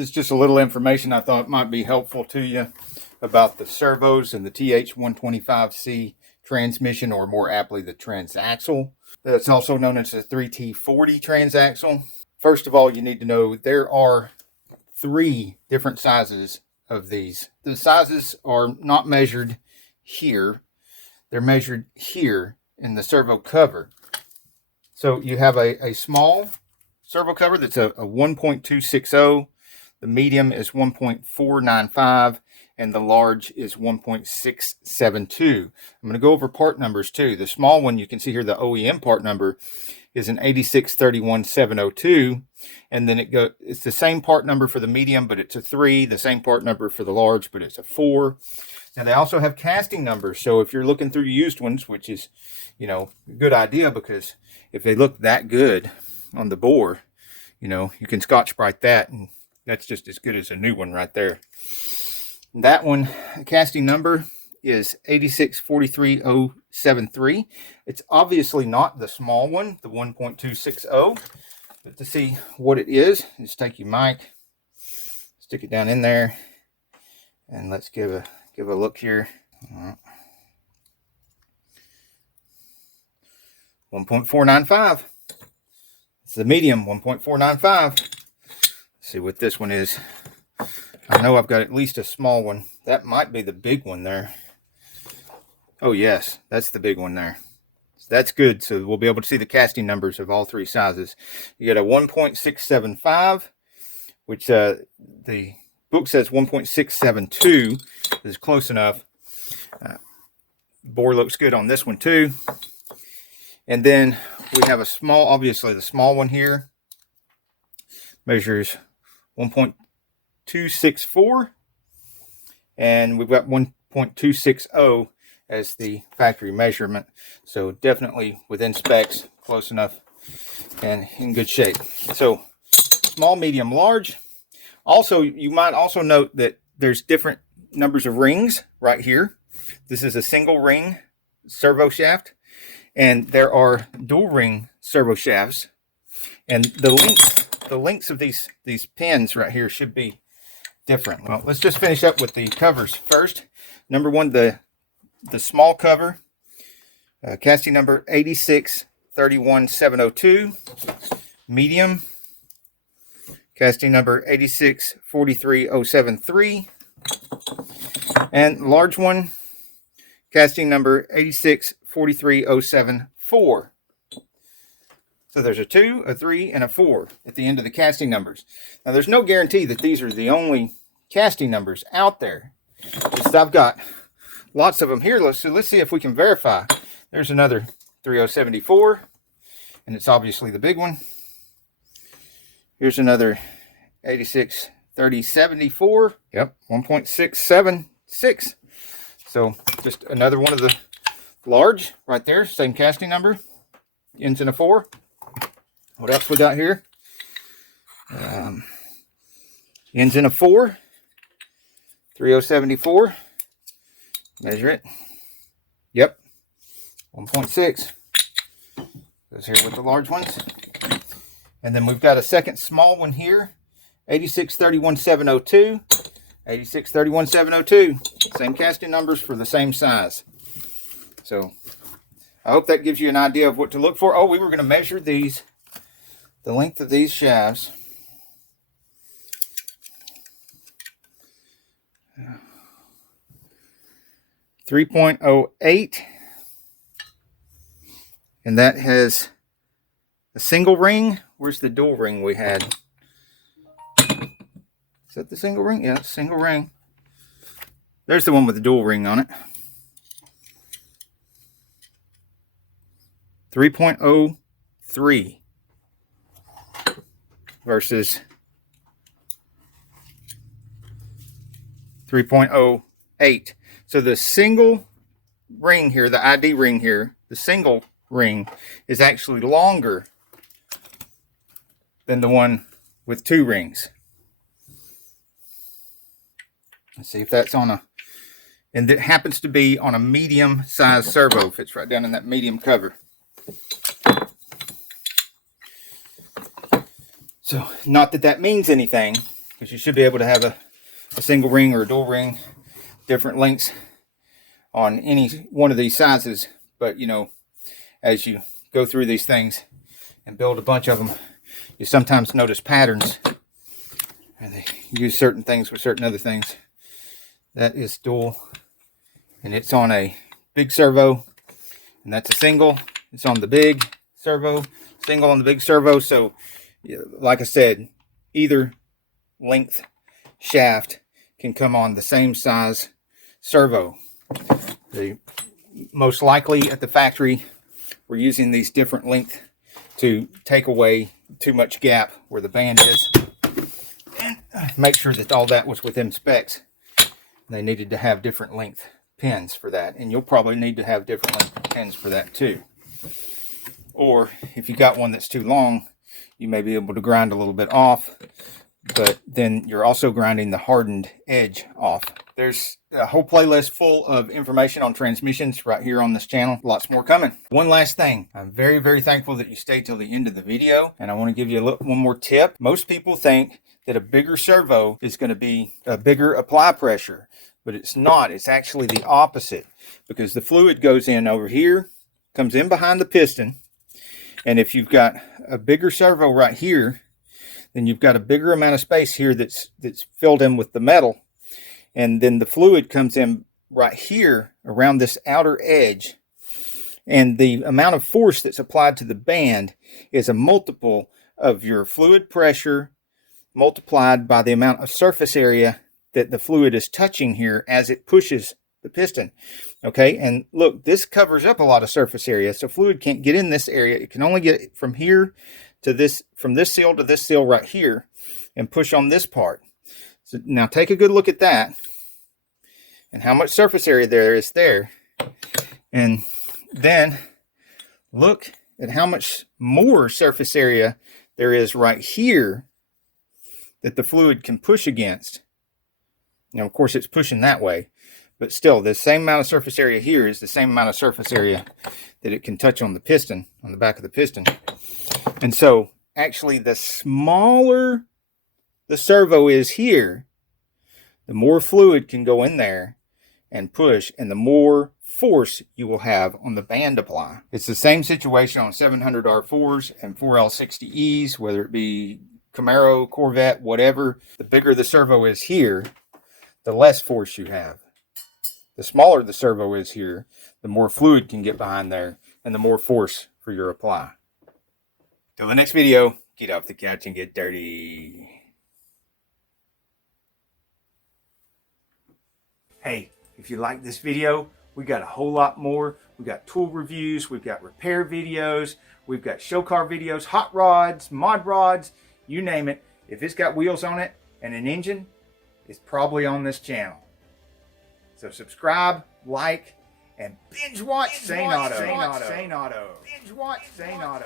This is just a little information I thought might be helpful to you about the servos and the TH-125-C transmission, or more aptly the transaxle. That's also known as the 3T40 transaxle. First of all, you need to know there are 3 different sizes of these. The sizes are not measured here. They're measured here in the servo cover. So you have a small servo cover that's a 1.260. The medium is 1.495, and the large is 1.672. I'm going to go over part numbers too. The small one, you can see here, the OEM part number is an 8631702, and then it's the same part number for the medium, but it's a 3, the same part number for the large, but it's a 4. Now they also have casting numbers, so if you're looking through used ones, which is, you know, a good idea, because if they look that good on the bore, you know, you can Scotch-Brite that, and that's just as good as a new one right there. That one, casting number is 8643073. It's obviously not the small one, the 1.260. But to see what it is, just take your mic, stick it down in there, and let's give a look here. 1.495. It's the medium, 1.495. See what this one is. I know I've got at least a small one. That might be the big one there. Oh yes, that's the big one there. So that's good. So we'll be able to see the casting numbers of all 3 sizes. You get a 1.675, which the book says 1.672 is close enough. Bore looks good on this one too. And then we have a small, obviously the small one here measures 1.264, and we've got 1.260 as the factory measurement. So definitely within specs, close enough and in good shape. So small, medium, large. Also, you might also note that there's different numbers of rings right here. This is a single ring servo shaft, and there are dual ring servo shafts, and the lengths of these pins right here should be different. Well, let's just finish up with the covers first. Number 1, the small cover, casting number 8631702. Medium, casting number 8643073. And large one, casting number 8643074. So there's a 2, a 3, and a 4 at the end of the casting numbers. Now there's no guarantee that these are the only casting numbers out there. Just I've got lots of them here. Let's see if we can verify. There's another 3074, and it's obviously the big one. Here's another 863074. Yep, 1.676. So just another one of the large right there, same casting number, ends in a 4. What else we got here? Ends in a 4. 3074. Measure it. Yep. 1.6. Goes here with the large ones. And then we've got a second small one here. 8631702. 8631702. Same casting numbers for the same size. So I hope that gives you an idea of what to look for. Oh, we were going to measure these. The length of these shafts. Uh, 3.08, and that has a single ring. Where's the dual ring we had? Is that the single ring? Yeah, single ring. There's the one with the dual ring on it. 3.03 versus 3.08. So the single ring here, the ID ring here, the single ring is actually longer than the one with 2 rings. Let's see if that's on a, and it happens to be on a medium size servo. Fits right down in that medium cover. So not that that means anything, because you should be able to have a single ring or a dual ring, different lengths on any one of these sizes. But you know, as you go through these things and build a bunch of them, you sometimes notice patterns, and they use certain things with certain other things. That is dual, and it's on a big servo, and that's a single. It's on the big servo, single on the big servo. So like I said, either length shaft can come on the same size servo. Most likely at the factory, we're using these different length to take away too much gap where the band is, and make sure that all that was within specs. They needed to have different length pins for that, and you'll probably need to have different length pins for that too. Or if you got one that's too long, you may be able to grind a little bit off, but then you're also grinding the hardened edge off. There's a whole playlist full of information on transmissions right here on this channel. Lots more coming. One last thing. I'm very, very thankful that you stayed till the end of the video, and I want to give you one more tip. Most people think that a bigger servo is going to be a bigger apply pressure, but it's not. It's actually the opposite, because the fluid goes in over here, comes in behind the piston, and if you've got a bigger servo right here, then you've got a bigger amount of space here that's filled in with the metal, and then the fluid comes in right here around this outer edge, and the amount of force that's applied to the band is a multiple of your fluid pressure multiplied by the amount of surface area that the fluid is touching here as it pushes the piston. Okay, and look, this covers up a lot of surface area, so fluid can't get in this area. It can only get from here to this, from this seal to this seal right here, and push on this part. So now take a good look at that and how much surface area there is there, and then look at how much more surface area there is right here that the fluid can push against. Now, of course, it's pushing that way, but still, the same amount of surface area here is the same amount of surface area that it can touch on the piston, on the back of the piston. And so, actually, the smaller the servo is here, the more fluid can go in there and push, and the more force you will have on the band apply. It's the same situation on 700 R4s and 4L60Es, whether it be Camaro, Corvette, whatever. The bigger the servo is here, the less force you have. The smaller the servo is here, the more fluid can get behind there, and the more force for your apply. Till the next video, get off the couch and get dirty. Hey, if you like this video, we got a whole lot more. We got tool reviews, we've got repair videos, we've got show car videos, hot rods, mod rods, you name it. If it's got wheels on it and an engine, it's probably on this channel. So subscribe, like, and binge watch Saneauto. Binge watch Saneauto.